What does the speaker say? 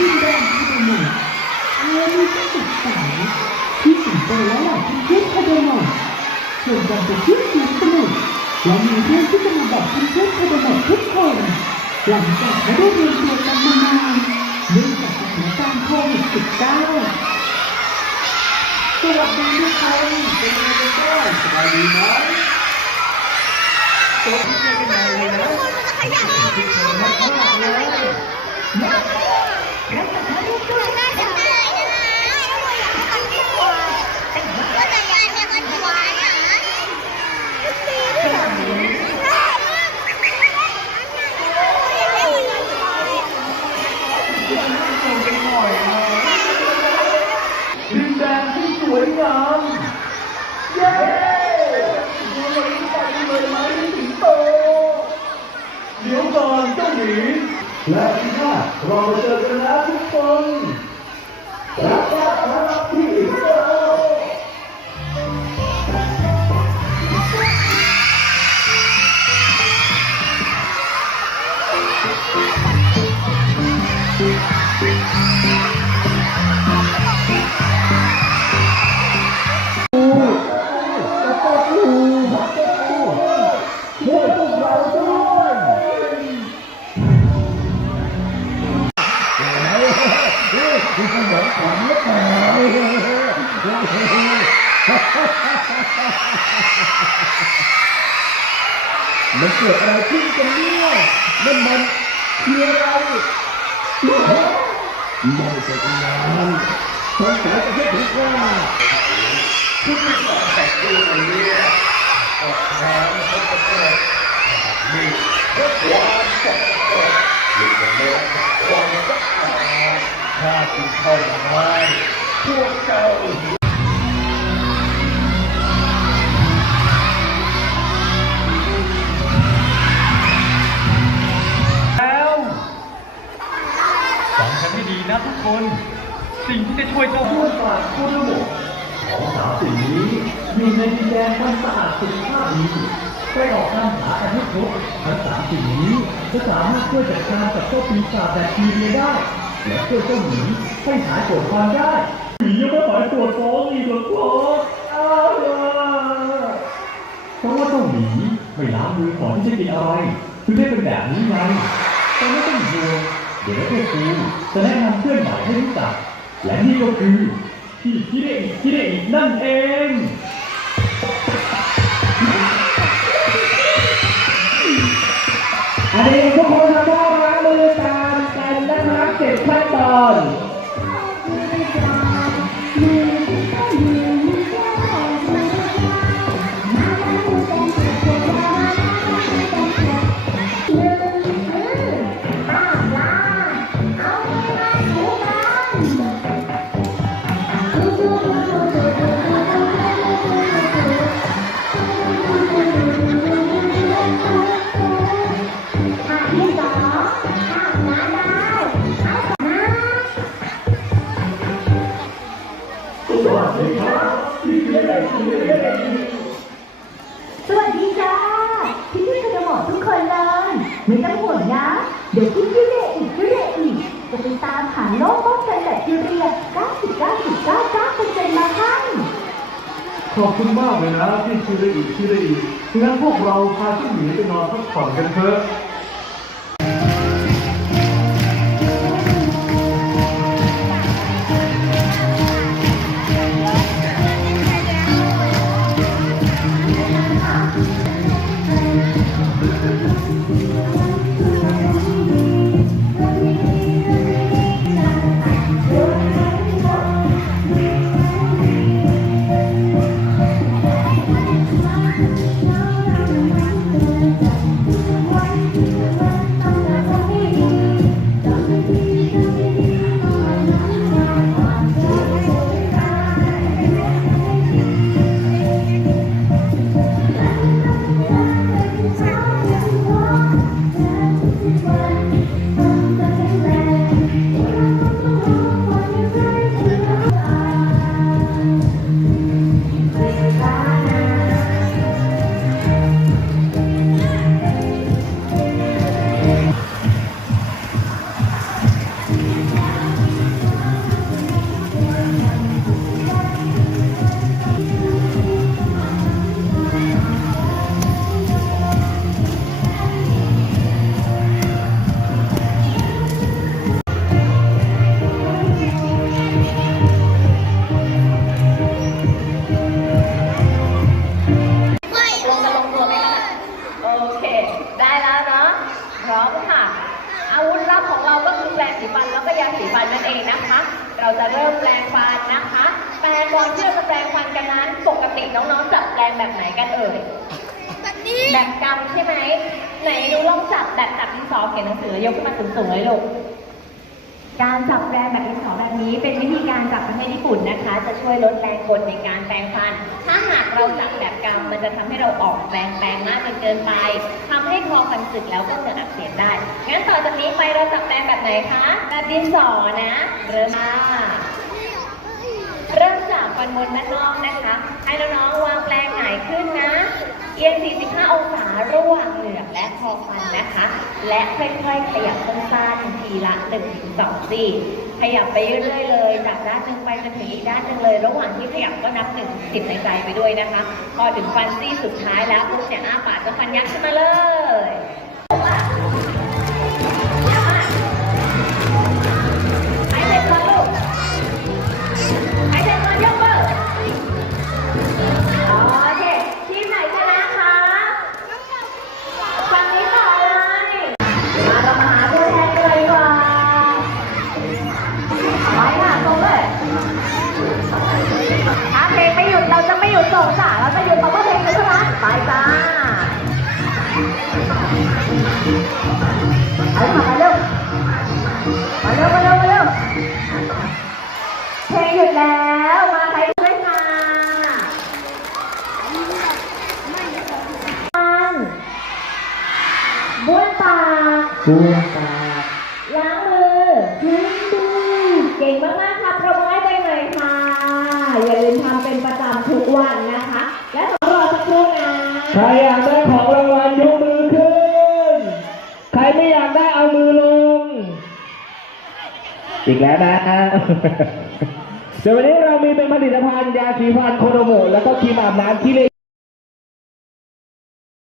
ดินแดนคาโดโมะเรียนรู้ที่สุดสายที่สิงโตและเหล่าเพื่อนๆคาโดโมะชวนกันไปเที่ยวสวนสนุกและมีเรื่องที่จะมาบอกเพื่อนๆคาโดโมะทุกคนหลังจากไม่ได้เรียนตัวกันมานานเนื่องจากสถานการณ์โควิด -19 สวัสดีทุกคนเป็นไงกันบ้างสบายดีไหมโต๊ะที่ไม่เป็นไรเลยนะคิดถึงมากมากๆเลยแล้วแต่ถ้าลูก ด้วยดินแดนที่สวยงาม เย้ดูเลยไปเลยไหมสิงโตเดี๋ยวก่อนเจ้าหมี และที่ห้าเรามาเจอกันแล้วทุกคน มันเกิดอะไรขึ้นกันเนี่ยนั่นมันคืออะไรไม่ใช่งานสงสัยจะไม่ถึงว่าความสุขถ้าคุณเข้ามาไม่พวกเจ้า อยู่ในดินแดนความสะอาดสุขภาพดีไปออกตามหากันให้ครบทั้งสามสิ่งนี้จะสามารถช่วยจัดการกับเจ้าปีศาจแบคทีเรียได้ และช่วยเจ้าหมีให้หายปวดความได้หมียังไม่หายปวดท้องอีกหรอครับอ้าวเพราะว่าเจ้าหมีไม่ล้างมือก่อนที่จะกินอะไรถึงได้เป็นแบบนี้ไงแต่ไม่ต้องห่วงเดี๋ยวพวกครูจะแนะนำเพื่อนใหม่ให้รู้จักและนี่ก็คือพี่คิเดอิคิเดอินั่นเอง สวัสดีจ้าพี่พี่ๆคณะหมอทุกคนเลยไม่ต้องห่วงนะ เดี๋ยวพี่พี่เรอีกพี่เรอีกจะไปตามหาโรคป้องกันแบคทีเรีย99.99%มาให้ขอบคุณมากเลยนะที่คิเดอิคิเดอิงั้นพวกเราพาเจ้าหมีไปนอนพักผ่อนกันเถอะ สีฟันแล้วก็ยาสีฟันนั่นเองนะคะ เราจะเริ่มแปรงฟันนะคะแปรงก่อนที่เราจะแปรงฟันกันนั้น ปกติน้องๆจับแปรงแบบไหนกันเอ่ยแบบกำใช่ไหมไหนดูลองจับแบบจับดินสอเขียนหนังสือยกขึ้นมาสูงๆเลยลูก การจับแรงแบบดินสอแบบนี้ เป็นวิธีการจับประเทศญี่ปุ่นนะคะ จะช่วยลดแรงกดในการแปรงฟัน ถ้าหากเราจับแบบกำมันจะทำให้เราออกแรงแปรงมากจนเกินไปทำให้คอฟันสึกแล้วก็เกิดอักเสบได้งั้นต่อจากนี้ไปเราจับแปรงแบบไหนคะแบบดินสอนะ เริ่มค่ะเริ่มจากฟันบนด้านนอกนะคะ ให้น้องๆวางแปรงหงายขึ้นนะ เอียง 45 องศาระหว่างเหลือ และคอฟันนะคะ และค่อยๆขยับสั้นๆทีละ1-2ซี่ขยับไปเรื่อยๆเลยจากด้านหนึ่งไปจนถึงอีกด้านหนึ่งเลย ระหว่างที่ขยับก็นับ1นึ่งสิบในใจไปด้วยนะคะ พอถึงฟันซี่สุดท้ายแล้วปุ๊บเนี่ยอ้าปากจะฟันยักษ์ขึ้นมาเลย เอามาเร็วมาเร็วมาเร็วมาเร็วเพลงหยุดแล้ว มาใครด้วยค่ะอันบ้วนปาบัวตา ล้างมือล้างมือเก่งมากๆค่ะปรบมือให้ตัวเองหน่อยค่ะ อย่าลืมทำเป็นประจำทุกวันนะคะ และขอรอสักครู่นะ ใครอยากได้ของรางวัลยกมือขึ้น ใครไม่อยากได้เอามือลง อีกแล้วนะเดี๋ยววันนี้เรามีเป็นผลิตภัณฑ์ยาสีฟันโคโดโมะแล้วก็ครีมอาบน้ำที่เล